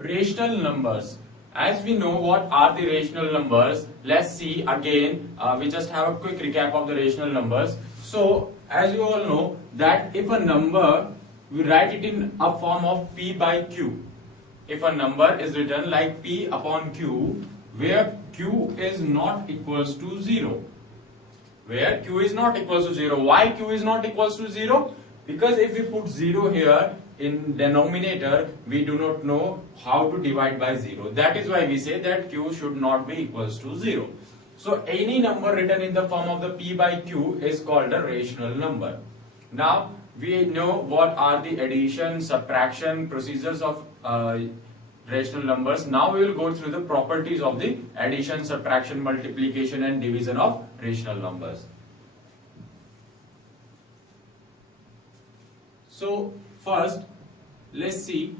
Rational numbers. As we know what are the rational numbers, let's see again, we just have a quick recap of the rational numbers. So, as you all know that if a number, we write it in a form of P by Q. If a number is written like P upon Q, where Q is not equals to 0. Where Q is not equals to 0. Why Q is not equals to 0? Because if we put 0 here in denominator, we do not know how to divide by 0. That is why we say that Q should not be equals to 0. So any number written in the form of the P by Q is called a rational number. Now we know what are the addition, subtraction procedures of rational numbers. Now we will go through the properties of the addition, subtraction, multiplication and division of rational numbers. So first, let's see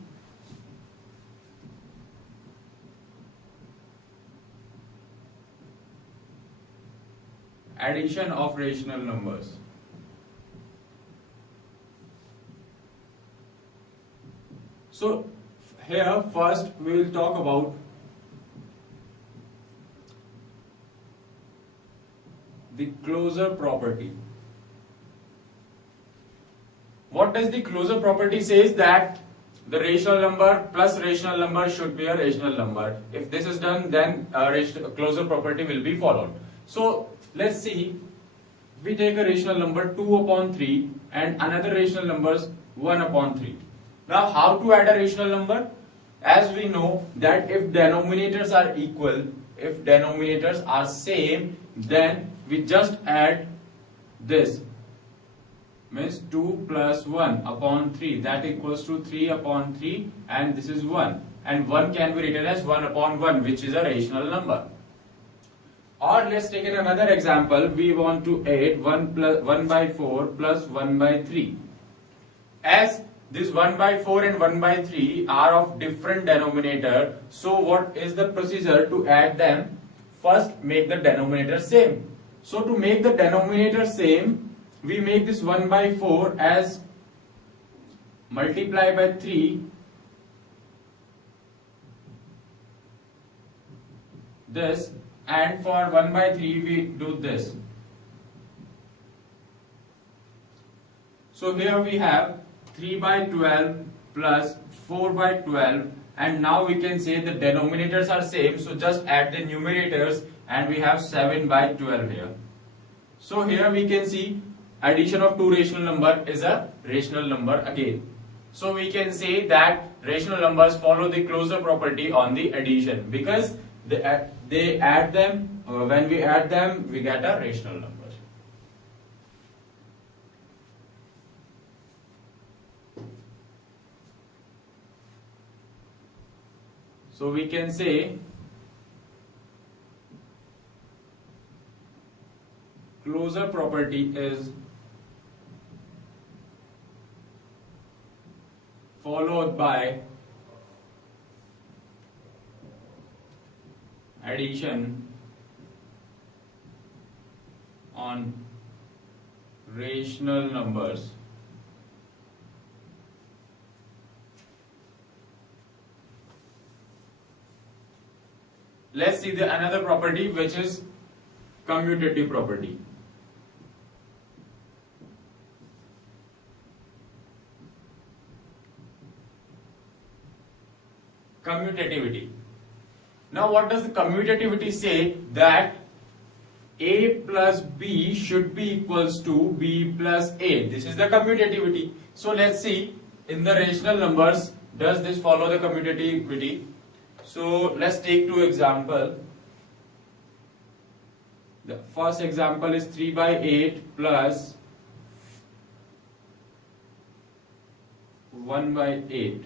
addition of rational numbers. So here first we will talk about the closure property. What does the closure property says? That the rational number plus rational number should be a rational number. If this is done, then closure property will be followed. So let's see, we take a rational number 2 upon 3 and another rational numbers 1 upon 3. Now how to add a rational number? As we know that if denominators are equal, if denominators are same, then we just add this. Means 2 plus 1 upon 3, that equals to 3 upon 3 and this is 1. And 1 can be written as 1 upon 1, which is a rational number. Or let's take another example. We want to add 1 by 4 plus 1 by 3. As this 1 by 4 and 1 by 3 are of different denominator, so what is the procedure to add them? First, make the denominator same. So to make the denominator same, we make this 1 by 4 as multiply by 3, this, and for 1 by 3 we do this. So here we have 3 by 12 plus 4 by 12, and now we can say the denominators are same, so just add the numerators and we have 7 by 12 here. So here we can see addition of two rational number is a rational number again. So we can say that rational numbers follow the closure property on the addition, because they add them, when we add them we get a rational number. So we can say closure property is followed by addition on rational numbers. Let's see the another property, which is commutative property. Commutativity. Now what does the commutativity say? That A plus B should be equals to B plus A. This is the commutativity. So let's see in the rational numbers, does this follow the commutativity? So let's take two examples. The first example is 3 by 8 plus 1 by 8.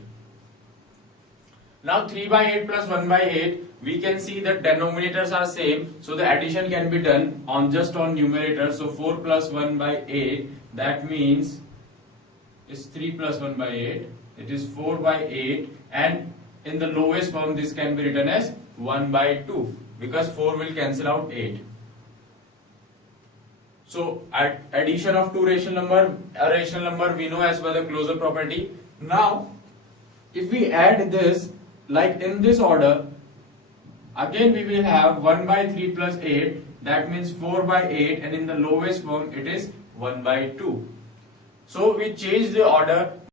Now 3 by 8 plus 1 by 8, we can see that denominators are same, so the addition can be done on just on numerator. So 4 plus 1 by 8, that means is 3 plus 1 by 8, it is 4 by 8, and in the lowest form this can be written as 1 by 2, because 4 will cancel out 8. So at addition of two rational number, a rational number we know as per the closure property. Now if we add this like in this order, again we will have 1 by 3 plus 8, that means 4 by 8, and in the lowest form it is 1 by 2. So we change the order